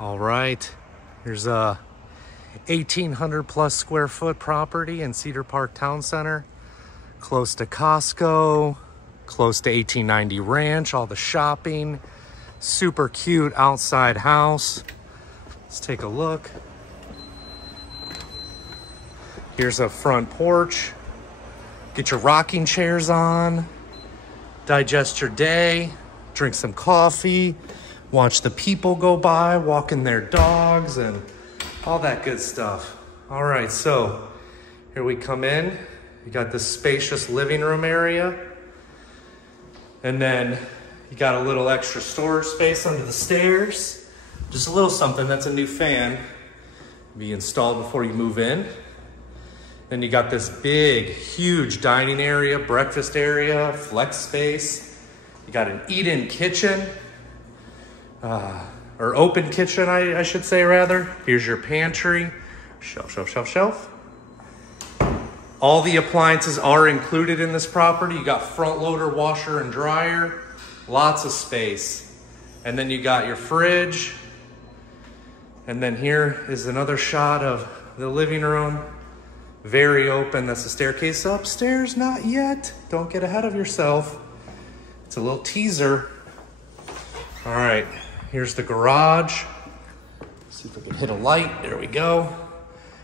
All right, here's a 1,800 plus square foot property in Cedar Park Towncenter, close to Costco, close to 1890 Ranch, all the shopping, super cute outside house. Let's take a look. Here's a front porch. Get your rocking chairs on, digest your day, drink some coffee, watch the people go by, walking their dogs, and all that good stuff. All right, so here we come in. You got this spacious living room area. And then you got a little extra storage space under the stairs. Just a little something, that's a new fan. Be installed before you move in. Then you got this big, huge dining area, breakfast area, flex space. You got an eat-in kitchen. Or open kitchen, I should say rather. Here's your pantry, shelf. All the appliances are included in this property. You got front loader, washer and dryer, lots of space. And then you got your fridge. And then here is another shot of the living room. Very open, that's the staircase upstairs, not yet. Don't get ahead of yourself. It's a little teaser. All right. Here's the garage. See if we can hit a light. There we go.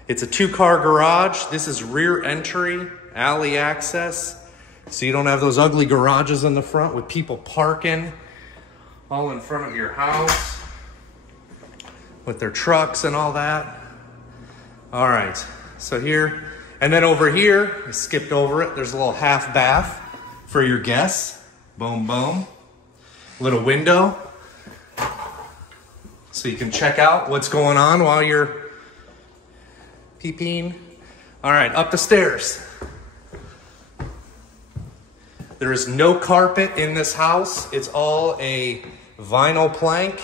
It's a 2-car garage. This is rear entry, alley access. So you don't have those ugly garages in the front with people parking all in front of your house with their trucks and all that. All right, so here, and then over here, I skipped over it. There's a little half bath for your guests. Boom, boom. Little window. So you can check out what's going on while you're peeping. All right, up the stairs. There is no carpet in this house. It's all a vinyl plank.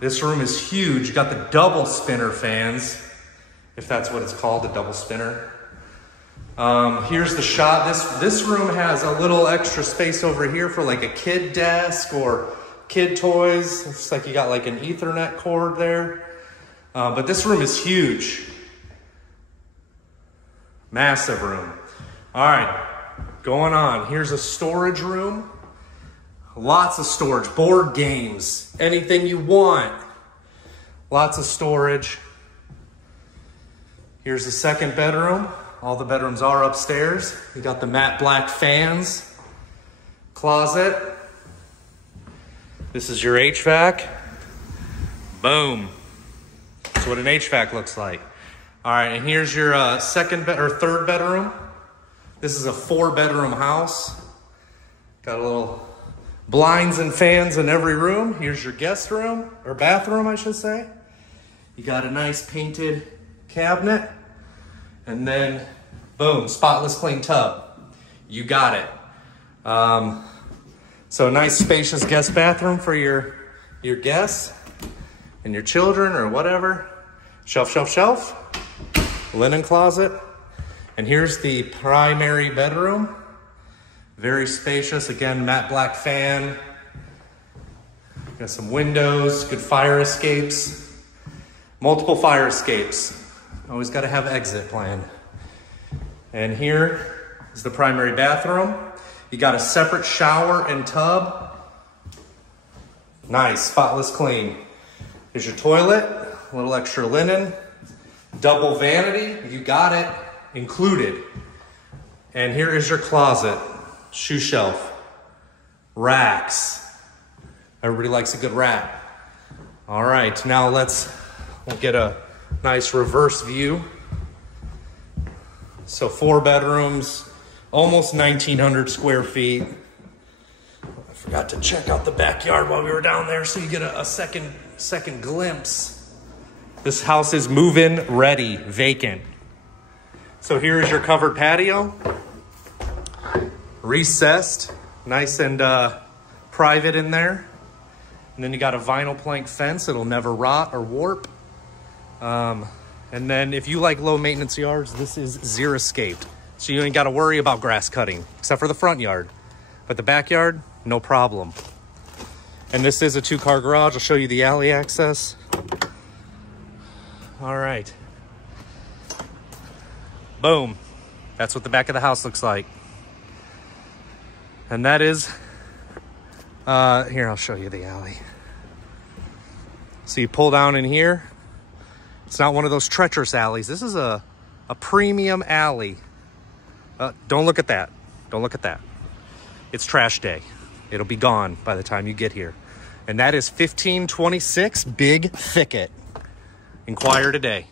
This room is huge. You got the double spinner fans, if that's what it's called, a double spinner. Here's the shot. This room has a little extra space over here for like a kid desk or kid toys. Looks like you got like an Ethernet cord there. But this room is huge. Massive room. All right, going on. Here's a storage room. Lots of storage, board games, anything you want. Lots of storage. Here's the second bedroom. All the bedrooms are upstairs. You got the matte black fans. Closet. This is your HVAC. Boom. That's what an HVAC looks like. All right, and here's your third bedroom. This is a 4-bedroom house. Got a little blinds and fans in every room. Here's your guest room, or bathroom, I should say. You got a nice painted cabinet. And then, boom, spotless clean tub. You got it. So a nice spacious guest bathroom for your guests and your children or whatever. Shelf. Linen closet. And here's the primary bedroom. Very spacious. Again, matte black fan. Got some windows, good fire escapes. Multiple fire escapes. Always got to have exit plan. And here is the primary bathroom. You got a separate shower and tub. Nice, spotless clean. Here's your toilet, a little extra linen, double vanity, you got it, included. And here is your closet, shoe shelf, racks. Everybody likes a good rack. All right, now we'll get a nice reverse view. So 4 bedrooms, almost 1,900 square feet. I forgot to check out the backyard while we were down there so you get a second glimpse. This house is move-in ready, vacant. So here is your covered patio. Recessed, nice and private in there. And then you got a vinyl plank fence. It'll never rot or warp. And then if you like low maintenance yards, this is xeriscaped. So you ain't got to worry about grass cutting, except for the front yard. But the backyard, no problem. And this is a 2-car garage. I'll show you the alley access. All right. Boom. That's what the back of the house looks like. And that is, here, I'll show you the alley. So you pull down in here. It's not one of those treacherous alleys. This is a premium alley. Don't look at that. Don't look at that. It's trash day. It'll be gone by the time you get here. And that is 1526 Big Thicket. Inquire today.